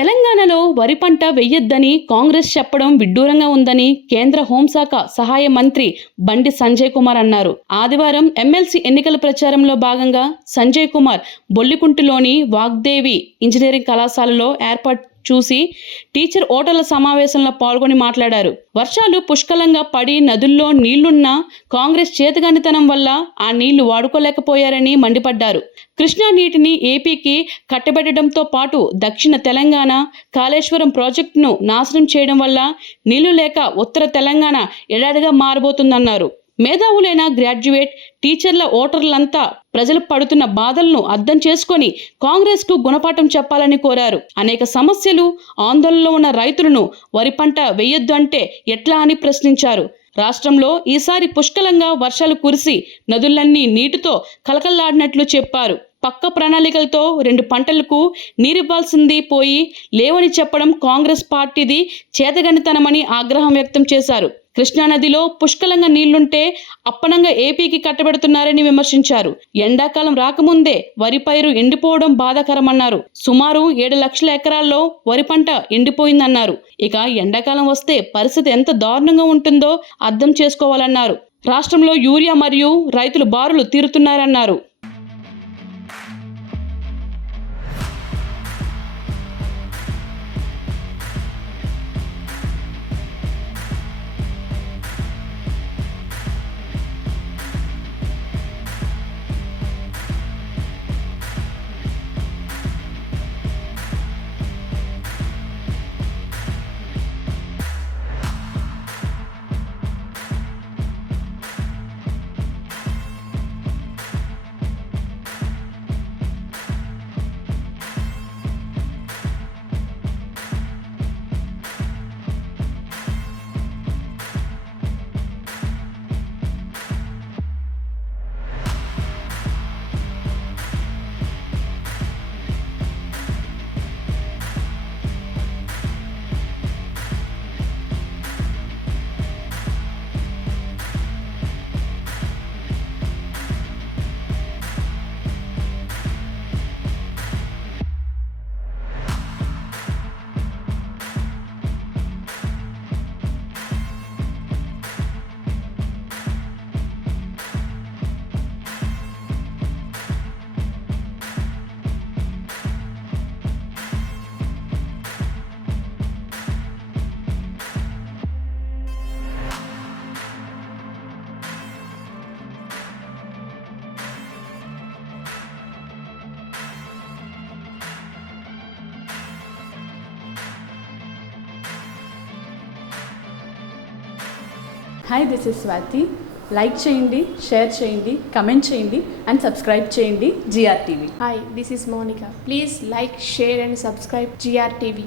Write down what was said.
తెలంగాణలో వరి పంట వెయ్యొద్దని కాంగ్రెస్ చెప్పడం విడ్డూరంగా ఉందని కేంద్ర హోంశాఖ సహాయ మంత్రి బండి సంజయ్ కుమార్ అన్నారు. ఆదివారం ఎమ్మెల్సీ ఎన్నికల ప్రచారంలో భాగంగా సంజయ్ కుమార్ బొల్లికుంటలోని వాగ్దేవి ఇంజనీరింగ్ కళాశాలలో ఏర్పాటు చూసి టీచర్ ఓటర్ల సమావేశంలో పాల్గొని మాట్లాడారు. వర్షాలు పుష్కలంగా పడి నదుల్లో నీళ్లున్నా కాంగ్రెస్ చేతగానితనం వల్ల ఆ నీళ్లు వాడుకోలేకపోయారని మండిపడ్డారు. కృష్ణా నీటిని ఏపీకి కట్టబెట్టడంతో పాటు దక్షిణ తెలంగాణ కాళేశ్వరం ప్రాజెక్టును నాశనం చేయడం వల్ల నీళ్లు లేక ఉత్తర తెలంగాణ ఎడారిగా మారబోతుందన్నారు. మేధావులైన గ్రాడ్యుయేట్ టీచర్ల ఓటర్లంతా ప్రజలు పడుతున్న బాధలను అర్థం చేసుకొని కాంగ్రెస్కు గుణపాఠం చెప్పాలని కోరారు. అనేక సమస్యలు ఆందోళనలో ఉన్న రైతులను వరి పంట వేయొద్దు అంటే ఎట్లా అని ప్రశ్నించారు. రాష్ట్రంలో ఈసారి పుష్కలంగా వర్షాలు కురిసి నదులన్నీ నీటితో కలకల్లాడినట్లు చెప్పారు. పక్క ప్రణాళికలతో 2 పంటలకు నీరివ్వాల్సింది పోయి లేవని చెప్పడం కాంగ్రెస్ పార్టీది చేతగనితనమని ఆగ్రహం వ్యక్తం చేశారు. కృష్ణానదిలో పుష్కలంగా నీళ్లుంటే అప్పనంగా ఏపీకి కట్టబెడుతున్నారని విమర్శించారు. ఎండాకాలం రాకముందే వరి పైరు ఎండిపోవడం బాధాకరమన్నారు. సుమారు 7 లక్షల ఎకరాల్లో వరి పంట ఎండిపోయిందన్నారు. ఇక ఎండాకాలం వస్తే పరిస్థితి ఎంత దారుణంగా ఉంటుందో అర్థం చేసుకోవాలన్నారు. రాష్ట్రంలో యూరియా మరియు రైతులు బారులు తీరుతున్నారన్నారు. Hi, this is Swathi. Like చేయండి, షేర్ చేయండి, కమెంట్ చేయండి అండ్ సబ్స్క్రైబ్ చేయండి GRTV. Hi, this is Monica. Please like, share and subscribe GRTV.